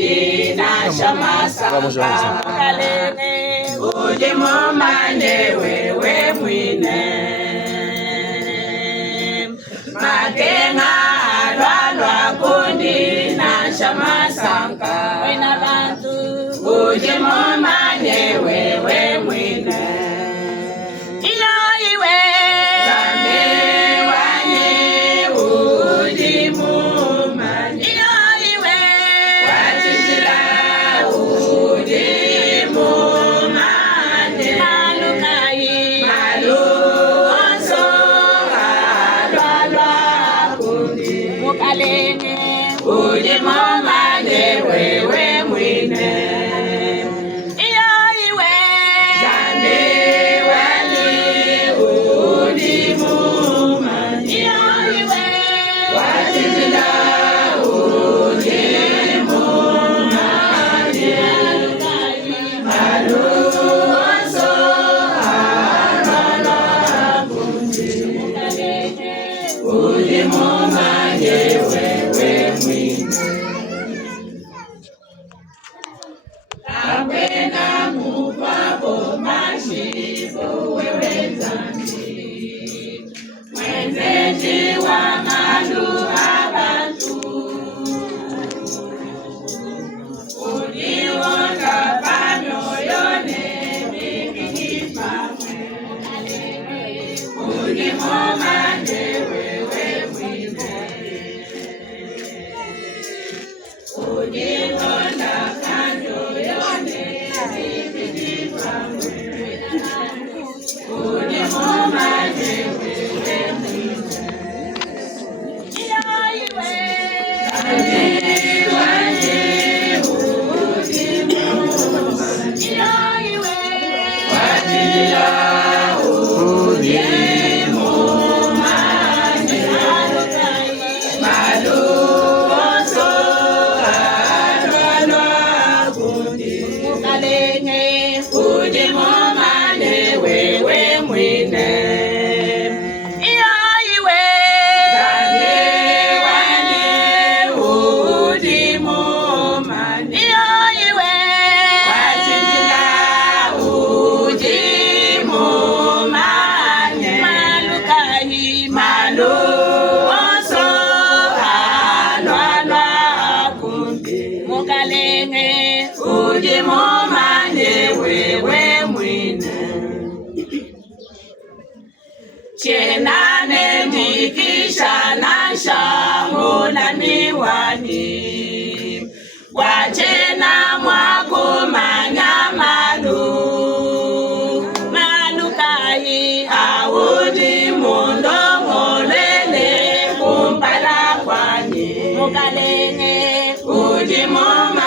kundi na shamasanga uje momane wewe mwine makenga alwalwa kundi na shamasanga wena bantu uje momane wewe mwine uje momane wewe mwine iyo iwe zande wani udi momane iyo iwe watijila udi momane maluso harala kundi udi momane wewe mwine Apena mupabo mashibu wewe zanji mwenzeji wa malu abantu uniwonga pamyoyone mikikipamwe unimomane wewe mwine uniwonga uje momane wewe mwine chenane ndikisha na shangula miwani wachena mwakumanya malukai audi mundo ngolele kumpala kwani mukalenge uje momane